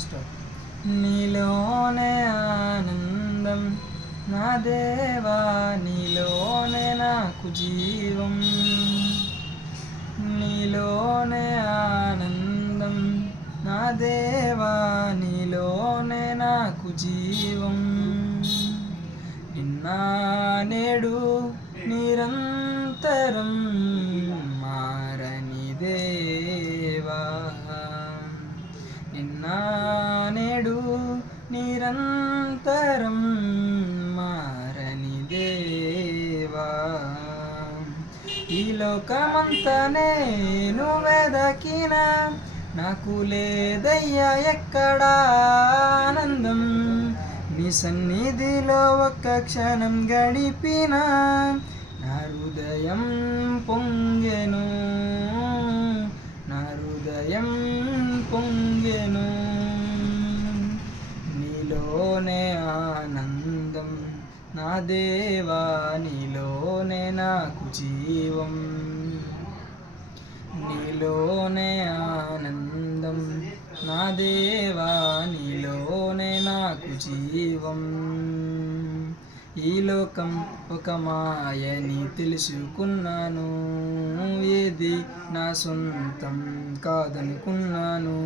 Stop. నీలోనే ఆనందం నా దేవా, నీలోనే నాకు జీవం, నీలోనే ఆనందం నా దేవా, నీలోనే నాకు జీవం. నిన్న నేడు నిరంతరం మారని దేవా, నిన్న నేడు నిరంతరం మారని దేవా. ఈ లోకమంతా నేను వెదకిన నాకు లేదయ్యా ఎక్కడా ఆనందం, నీ సన్నిధిలో ఒక్క క్షణం గడిపిన నా హృదయం పొంగెను, నా హృదయం పొంగెను. నీలోనే ఆనందం నా దేవా, నీలోనే నాకు జీవం, నీలోనే ఆనందం నా దేవా, నీలోనే నాకు జీవం. ఈ లోకం ఒక మాయని తెలుసుకున్నాను, ఏది నా సొంతం కాదనుకున్నాను.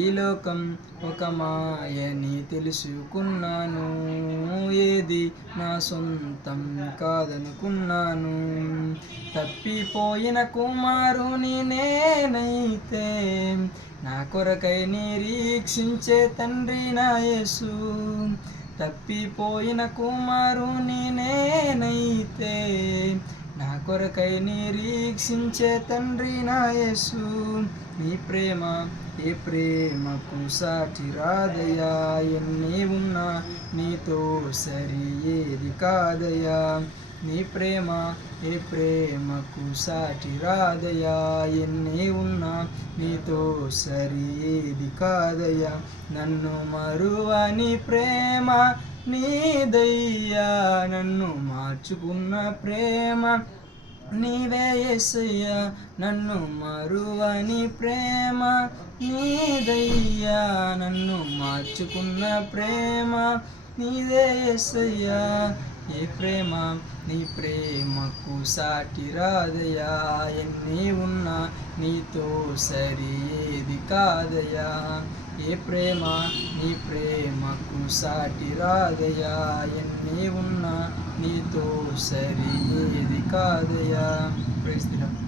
ఈ లోకం ఒక మాయని తెలుసుకున్నాను, ఏది నా సొంతం కాదనుకున్నాను. తప్పిపోయిన కుమారుని నేనైతే నా కొరకై నిరీక్షించే తండ్రి నా యేసు, తప్పిపోయిన కుమారుని నేనైతే నా కొరకై నిరీక్షించే తండ్రి నా యేసు. నీ ప్రేమ ఏ ప్రేమకు సాటి రాదయ్యా, ఎన్ని ఉన్నా నీతో సరి ఏది కాదయ్యా. నీ ప్రేమ ఏ ప్రేమకు సాటి రాదయ్యా, ఎన్ని ఉన్నా నీతో సరి ఏది కాదయ్యా. నన్ను మరువని ప్రేమ నీదయ్యా, నన్ను మార్చుకున్న ప్రేమ నీవే యేసయ్యా. నన్ను మరువని ప్రేమ నీదయ్యా, నన్ను మార్చుకున్న ప్రేమ నీదే యేసయ్యా. ఏ ప్రేమ నీ ప్రేమకు సాటి రాదయ్యా, ఎన్ని ఉన్నా నీతో సరి ఏది కాదయ్యా. ఏ ప్రేమ నీ ప్రేమకు సాటి రాదయ్యా, ఎన్ని ఉన్నా నీతో సరి ఏది కాదయ్యా. Praise the lord.